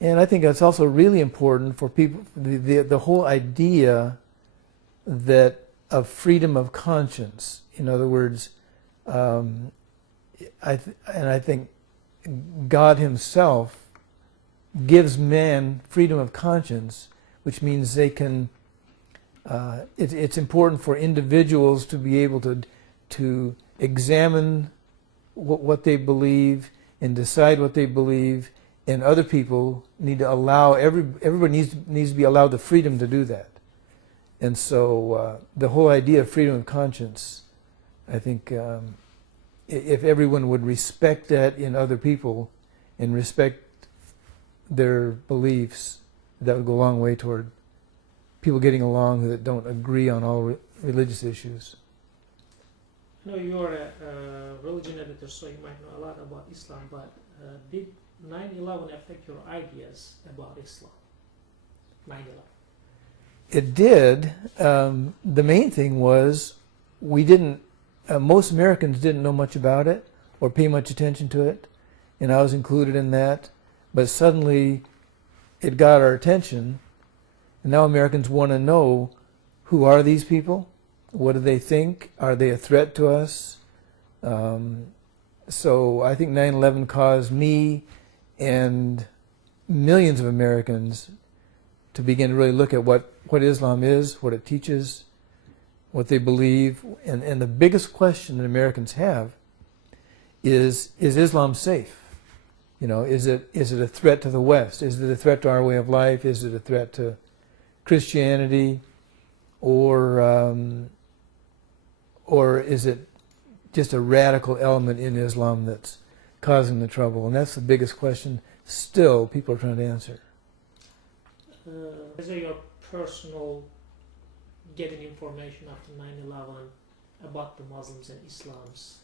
And I think that's also really important for people, the whole idea that of freedom of conscience. In other words, I think God Himself gives man freedom of conscience, which means they can. It's important for individuals to be able to examine what they believe and decide what they believe, and other people need to allow everybody needs to be allowed the freedom to do that. And so the whole idea of freedom of conscience, I think, if everyone would respect that in other people and respect their beliefs, that would go a long way toward people getting along that don't agree on all religious issues. I know you're a religion editor, so you might know a lot about Islam, but did 9/11 affect your ideas about Islam? 9/11. It did. The main thing was we didn't, most Americans didn't know much about it or pay much attention to it, and I was included in that. But suddenly it got our attention, and now Americans want to know, who are these people? What do they think? Are they a threat to us? So I think 9/11 caused me and millions of Americans to begin to really look at what Islam is, what it teaches, what they believe. And the biggest question that Americans have is Islam safe? You know, is it a threat to the West? Is it a threat to our way of life? Is it a threat to Christianity? Or is it just a radical element in Islam that's causing the trouble? And that's the biggest question still people are trying to answer. Is it your personal getting information after 9/11 about the Muslims and Islams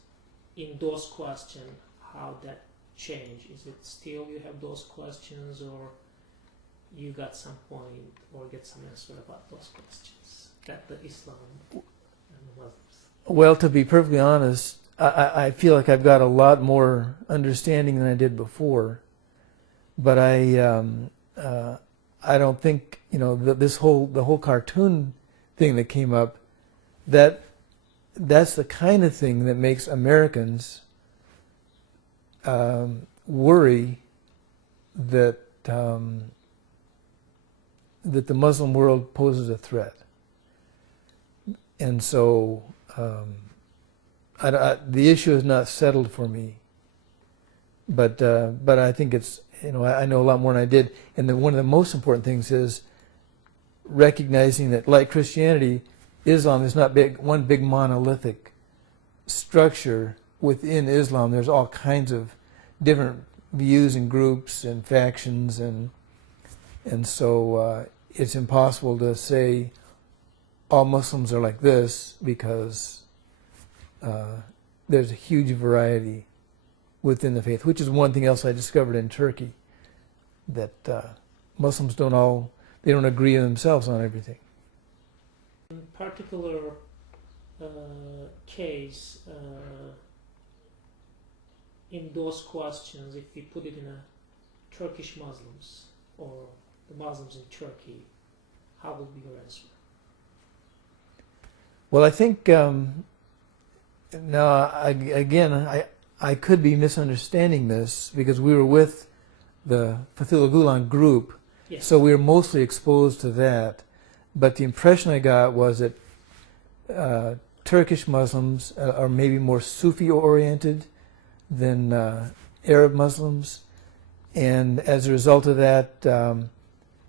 in those questions, how that changed? Is it still you have those questions, or you got some point or get some answer about those questions? Got the Islam and the Muslims? Well, to be perfectly honest, I feel like I've got a lot more understanding than I did before, but I don't think, you know, the whole cartoon thing that came up, that's the kind of thing that makes Americans worry that that the Muslim world poses a threat. And so the issue is not settled for me, but I think it's, you know, I know a lot more than I did. And one of the most important things is recognizing that, like Christianity, Islam is not one big monolithic structure. Within Islam, there's all kinds of different views and groups and factions, and so it's impossible to say all Muslims are like this, because there's a huge variety within the faith, which is one thing else I discovered in Turkey, that Muslims don't agree themselves on everything. In particular case, in those questions, if we put it in a Turkish Muslims or the Muslims in Turkey, how would be your answer? Well, I think I could be misunderstanding this, because we were with the Fethullah Gulen group, yes. So we were mostly exposed to that. But the impression I got was that Turkish Muslims are maybe more Sufi-oriented than Arab Muslims, and as a result of that,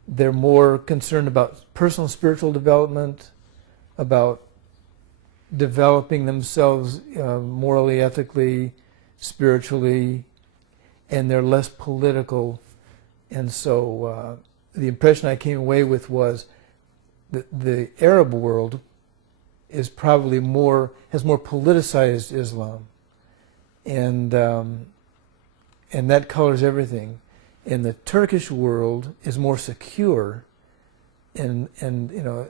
they're more concerned about personal spiritual development, about developing themselves morally, ethically, spiritually, and they're less political. And so the impression I came away with was that the Arab world is probably has more politicized Islam, and that colors everything. And the Turkish world is more secure, and you know,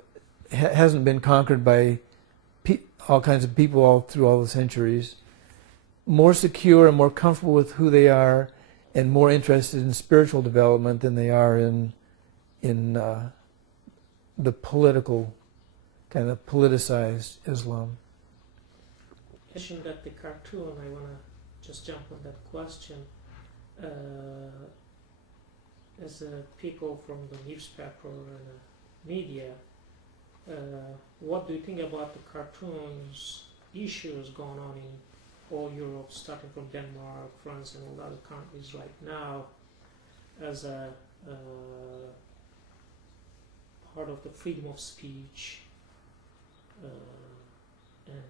hasn't been conquered by all kinds of people all through all the centuries. More secure and more comfortable with who they are, and more interested in spiritual development than they are in the political, kind of politicized Islam. You mentioned that the cartoon, I want to just jump on that question. As people from the newspaper and media, what do you think about the cartoons issues going on in all Europe, starting from Denmark, France, and all other countries right now, as a part of the freedom of speech and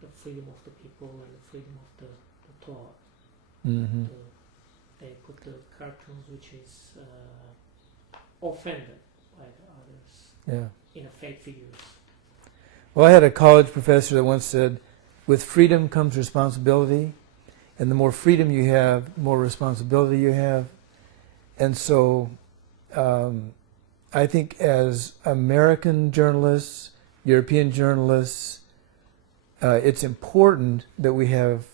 the freedom of the people and the freedom of the thought? Mm-hmm. They put the cartoons which is offended by the others Yeah. in a fake figures. Well, I had a college professor that once said, with freedom comes responsibility, and the more freedom you have, the more responsibility you have. And so I think as American journalists, European journalists, it's important that we have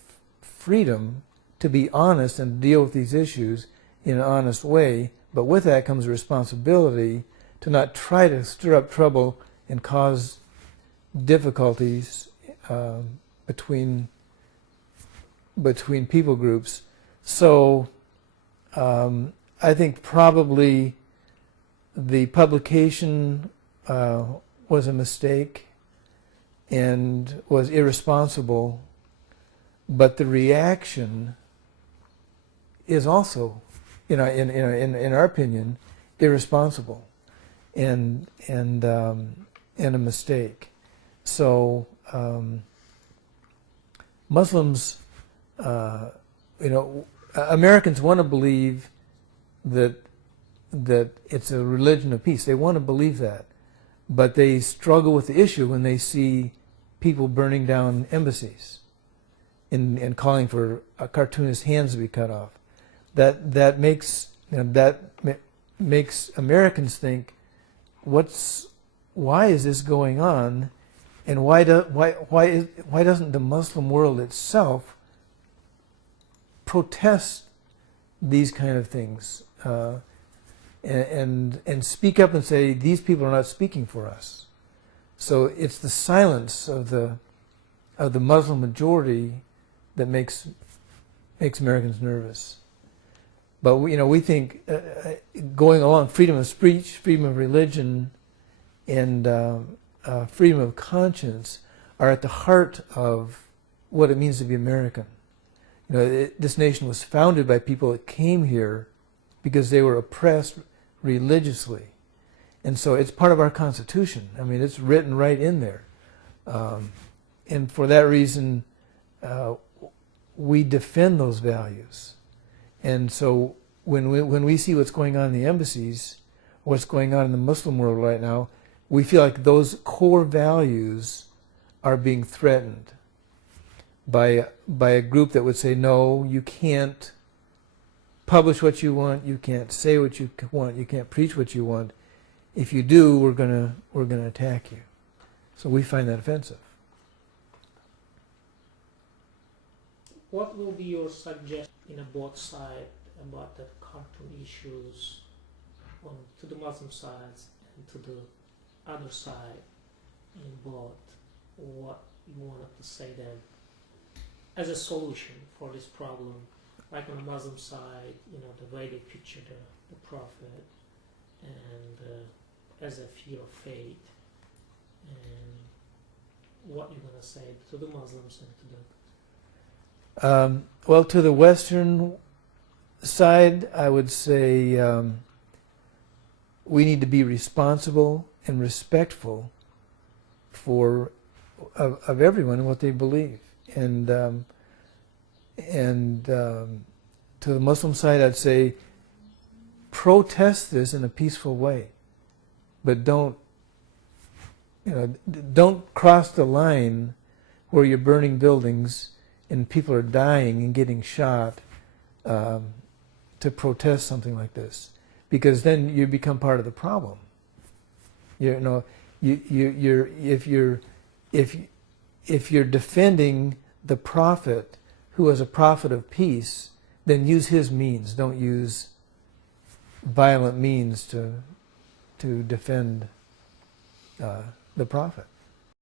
freedom to be honest and deal with these issues in an honest way, but with that comes a responsibility to not try to stir up trouble and cause difficulties between people groups. So I think probably the publication was a mistake and was irresponsible, but the reaction is also, in our opinion, irresponsible and a mistake. So Muslims, Americans want to believe that it's a religion of peace. They want to believe that, but they struggle with the issue when they see people burning down embassies and calling for a cartoonist's hands to be cut off. That makes Americans think, why is this going on, and why doesn't the Muslim world itself protest these kind of things and speak up and say, these people are not speaking for us? So it's the silence of the Muslim majority that makes Americans nervous. But we think going along, freedom of speech, freedom of religion, and freedom of conscience are at the heart of what it means to be American. This nation was founded by people that came here because they were oppressed religiously, and so it's part of our Constitution. I mean, it's written right in there, and for that reason, we defend those values. And so when we see what's going on in the embassies, what's going on in the Muslim world right now, we feel like those core values are being threatened by a group that would say, no, you can't publish what you want, you can't say what you want, you can't preach what you want. If you do, we're gonna attack you. So we find that offensive. What will be your suggestion in both sides about the cartoon issues, to the Muslim sides and to the other side in both? What you wanted to say then as a solution for this problem? Like on the Muslim side, the way they picture the Prophet and as a fear of fate, and what you're going to say to the Muslims and to the well, to the Western side, I would say we need to be responsible and respectful of everyone and what they believe. And to the Muslim side, I'd say protest this in a peaceful way, but don't cross the line where you're burning buildings and people are dying and getting shot to protest something like this, because then you become part of the problem. If you're defending the prophet who was a prophet of peace, then use his means. Don't use violent means to defend the Prophet.